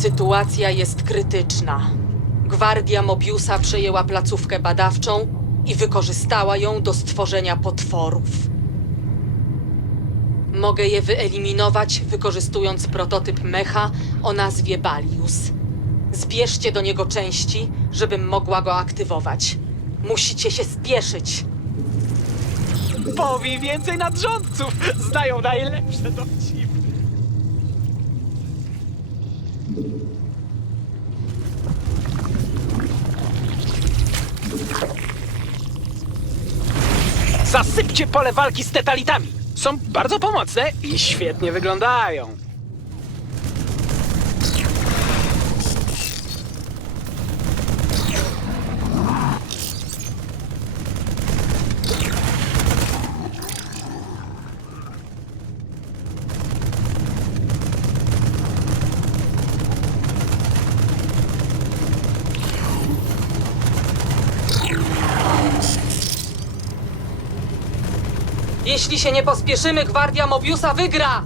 Sytuacja jest krytyczna. Gwardia Mobiusa przejęła placówkę badawczą i wykorzystała ją do stworzenia potworów. Mogę je wyeliminować, wykorzystując prototyp mecha o nazwie Balius. Zbierzcie do niego części, żebym mogła go aktywować. Musicie się spieszyć. Powi więcej nadrządców! Znają najlepsze dowcipy. Zasypcie pole walki z tetalitami. Są bardzo pomocne i świetnie wyglądają. Jeśli się nie pospieszymy, Gwardia Mobiusa wygra!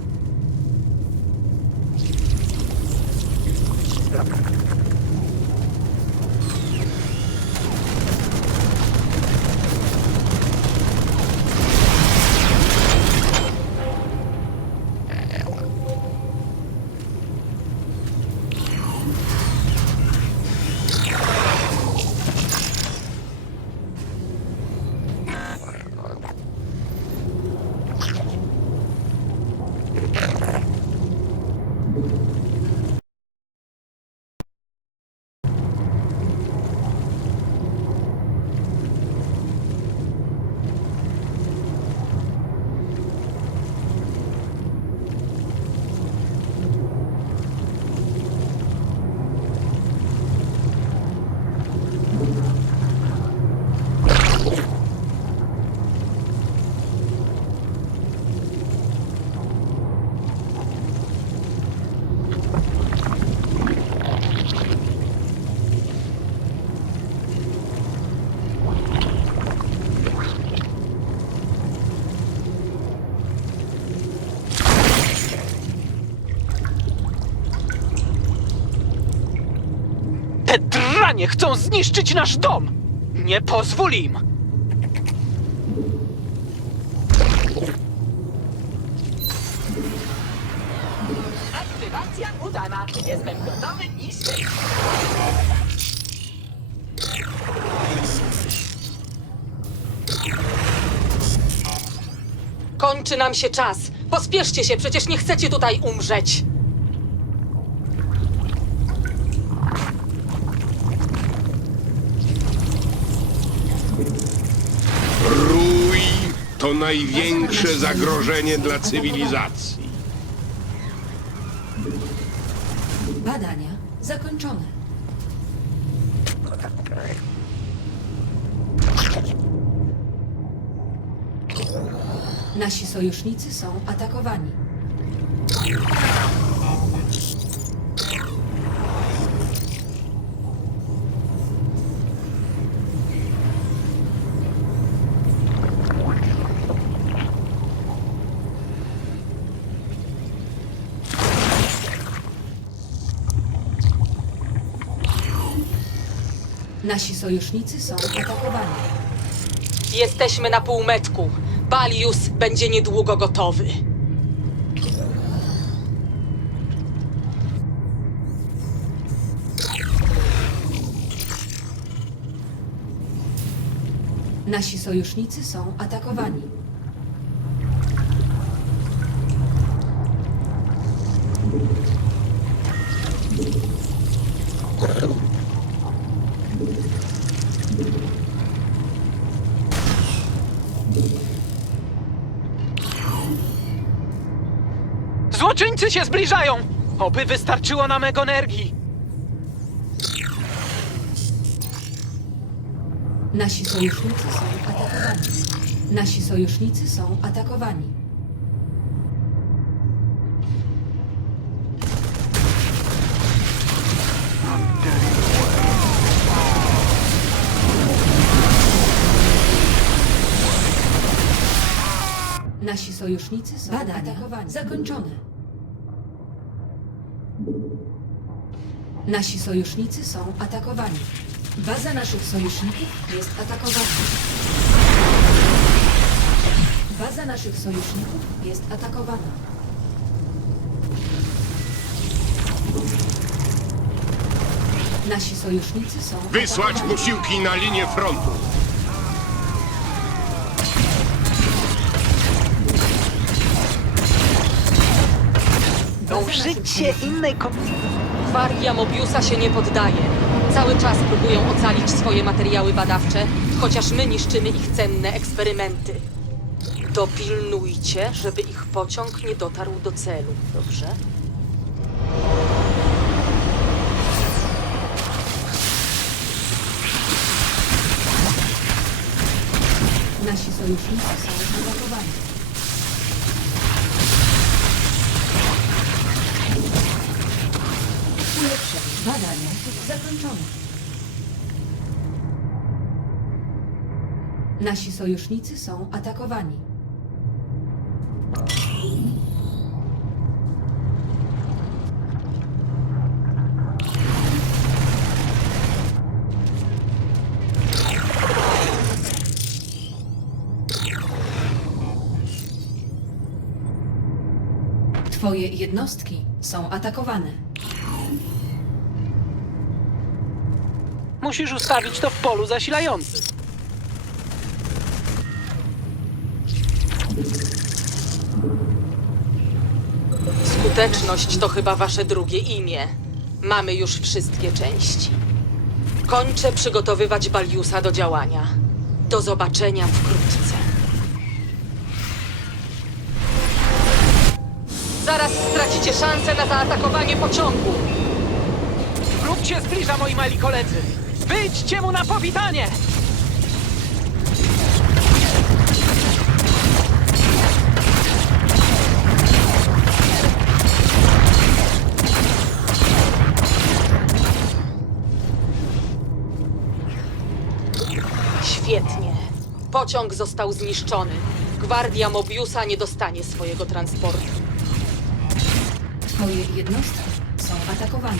Dranie chcą zniszczyć nasz dom! Nie pozwól im! Aktywacja udana. Jestem gotowy niszczyć. Kończy nam się czas. Pospieszcie się, przecież nie chcecie tutaj umrzeć. To największe zagrożenie dla cywilizacji. Badania zakończone. Nasi sojusznicy są atakowani. Nasi sojusznicy są atakowani. Jesteśmy na półmetku. Balius będzie niedługo gotowy. Nasi sojusznicy są atakowani. Złoczyńcy się zbliżają! Oby wystarczyło nam ego energii! Nasi sojusznicy są atakowani. Nasi sojusznicy są atakowani. Nasi sojusznicy są atakowani. Zakończone. Nasi sojusznicy są atakowani. Baza naszych sojuszników jest atakowana. Baza naszych sojuszników jest atakowana. Nasi sojusznicy są Wysłać atakowani. posiłki na linię frontu. No użycie innej kom... Gwardia Mobiusa się nie poddaje. Cały czas próbują ocalić swoje materiały badawcze, chociaż my niszczymy ich cenne eksperymenty. Dopilnujcie, żeby ich pociąg nie dotarł do celu, dobrze? Nasi sojusznicy są Ulepszenie badania zakończone. Nasi sojusznicy są atakowani. Twoje jednostki są atakowane. Musisz ustawić to w polu zasilającym. Skuteczność to chyba wasze drugie imię. Mamy już wszystkie części. Kończę przygotowywać Baliusa do działania. Do zobaczenia wkrótce. Zaraz stracicie szansę na zaatakowanie pociągu. Wróg się zbliża, moi mali koledzy. Wyjdźcie mu na powitanie! Świetnie. Pociąg został zniszczony. Gwardia Mobiusa nie dostanie swojego transportu. Twoje jednostki są atakowane.